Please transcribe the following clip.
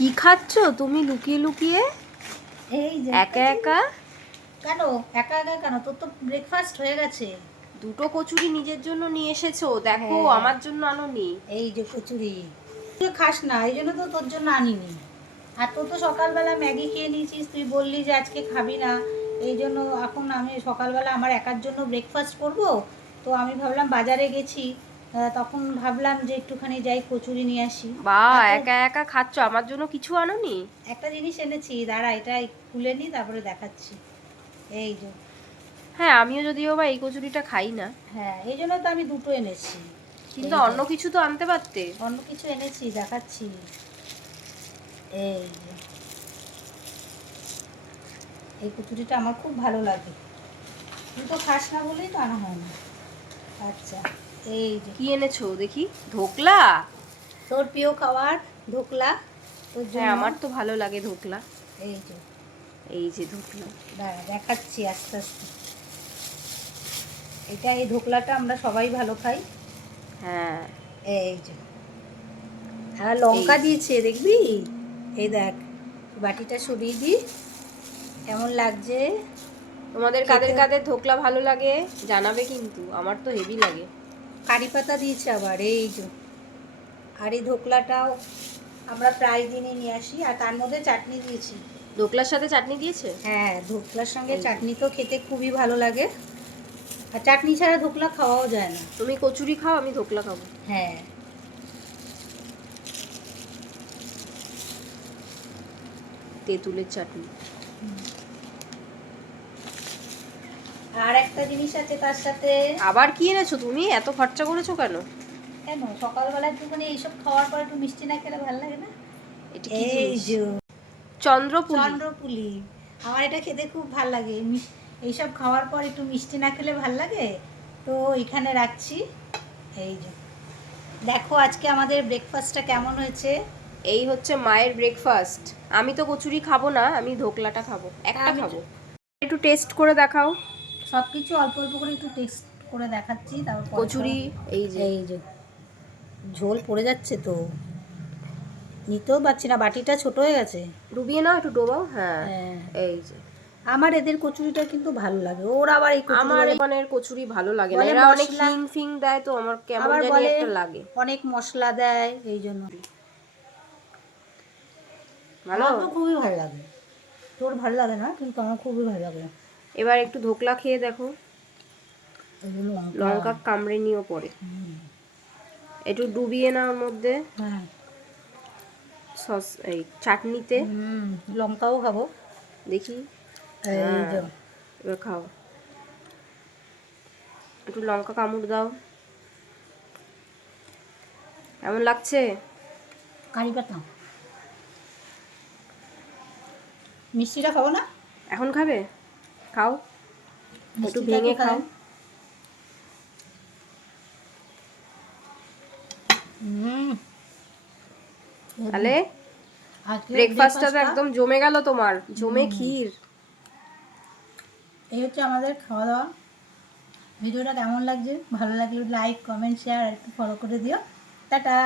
কি খাচ্ছ তুমি লুকিয়ে লুকিয়ে? এই যে একা একা? কেন একা একা কেন? তোর তো ব্রেকফাস্ট হয়ে গেছে। দুটো কচুরি নিজের জন্য নিয়ে এসেছো, দেখো হ্যাঁ, আমার জন্য আনোনি। এই যে কচুরি তুই খাস না, এই জন্য তো তোর জন্য আনিনি। আর তোর তো সকালবেলা ম্যাগি খেয়ে নিয়েছিস, তুই বললি যে আজকে খাবি না। এই জন্য এখন আমি সকালবেলা আমার একার জন্য ব্রেকফাস্ট করব। তো আমি ভাবলাম বাজারে গেছি, তখন ভাবলাম যে একটুখানি যাই কচুরি নিয়ে আসি। বা আর তোর একা একা খাচ্ছ, আমার জন্য কিছু আনোনি? একটা জিনিস এনেছি, দাঁড়া এটা খুলে নিই তারপরে দেখাচ্ছি। এই যে, হ্যাঁ, আমিও যদিও বা এই কচুরিটা খাই না, হ্যাঁ এই জন্য তো আমি দুটো এনেছি। কিন্তু এই যে, অন্য কিছু তো আনতে পারতে। অন্য কিছু এনেছি দেখাচ্ছি। এই যে, এই কচুরিটা আমার খুব ভালো লাগে। তুই তো খাস না বলেই তো আনা হয় না। আচ্ছা, এই যে কি এনেছো দেখি? ধোকলা? তোর প্রিয় খাবার ধোকলা, তোর হ্যাঁ, জন্য। আমার তো ভালো লাগে ধোকলা। এই যে, এই যে ধোকলা। দাঁড়া দেখাচ্ছি আস্তে আস্তে। এই ধোকলাটা আমরা সবাই ভালো খাই। হ্যাঁ, এই যে, আর লঙ্কা এই দিয়েছে দেখবি। এই দেখ, বাটিটা সরিয়ে দিই, কেমন লাগছে তোমাদের কাদের খেতে। কাদের ধোকলা ভালো লাগে জানাবে, কিন্তু আমার তো হেভি লাগে। কারি পাতা দিয়েছে আবার, এই যে। আর এই ধোকলাটাও আমরা প্রায় দিনই নিয়ে আসি, আর তার মধ্যে চাটনি দিয়েছি। ধোকলার সাথে চাটনি দিয়েছে? হ্যাঁ, ধোকলার সঙ্গে এই যে। চাটনি তো খেতে খুবই ভালো লাগে। আর চাটনি ছাড়া ধোকলা খাওয়াও যায় না। তুমি কচুরি খাও, আমি ধোকলা খাবো। হ্যাঁ, তেঁতুলের চাটনি। আর একটা জিনিস আছে তার সাথে। আবার কি এনেছো তুমি? এত খরচা করেছো কেন? কেন সকালবেলা একটুখানি এইসব খাওয়ার পর একটু মিষ্টি না খেলে ভালো লাগে না? এটা কি এই জিনিস? যে চন্দ্রপুলি? চন্দ্রপুলি, আমার এটা খেতে খুব ভাল লাগে। এইসব খাওয়ার পর একটু মিষ্টি না খেলে ভাল লাগে। তো এখানে রাখছি। এই যে, দেখো আজকে আমাদের ব্রেকফাস্টটা কেমন হয়েছে। এই হচ্ছে মায়ের ব্রেকফাস্ট। আমি তো কচুরি খাবো না, আমি ধোকলাটা খাবো, একটা আমি খাবো। একটু টেস্ট করে দেখাও। সব কিছু অল্প অল্প করে একটু টেস্ট করে দেখাচ্ছি, তারপর পরে কচুরি, এই যে। এই যে, ঝোল পড়ে যাচ্ছে তো, নিতেও পারছি না, বাটিটা ছোট হয়ে গেছে। ডুবিয়ে নাও, একটু ডোবাও, হ্যাঁ। হ্যাঁ, এই যে। আমার এদের কচুরিটা কিন্তু ভালো লাগে। ওরা আবার এই কচুরি আমার বলে, এখানের কচুরি ভালো লাগে না, বলে এরা অনেক মশলা, হিং ফিং দেয়, তো আমার কেমন আবার জানি বলে একটা লাগে। অনেক মশলা দেয়, এই জন্য। ভালো। আমার তো খুবই ভালো লাগে। তোর ভালো লাগে না, কিন্তু আমার খুবই ভালো লাগে। এবার একটু ধোকলা খেয়ে দেখো। এই জন্য লঙ্কা কামড়ে নিও পরে। একটু ডুবিয়ে নাও ওর মধ্যে, হ্যাঁ, সস এই চাটনিতে। লঙ্কাও খাবো। দেখি। এই হ্যাঁ, যে, এবার খাও। একটু লঙ্কা কামড় দাও। কেমন লাগছে? কারি পাতা, মিষ্টিটা খাবো না? এখন খাবে? খাও, একটু মিষ্টিটা ভেঙে তো খাই। খাও। তাহলে আজকে ব্রেকফাস্টটা তো ব্রেকফাস্টটা একদম জমে গেল তোমার, জমে ক্ষীর। এই হচ্ছে আমাদের খাওয়া দাওয়া। ভিডিওটা কেমন লাগছে? ভালো লাগলে লাইক কমেন্ট শেয়ার আর একটু ফলো করে দিও। টাটা।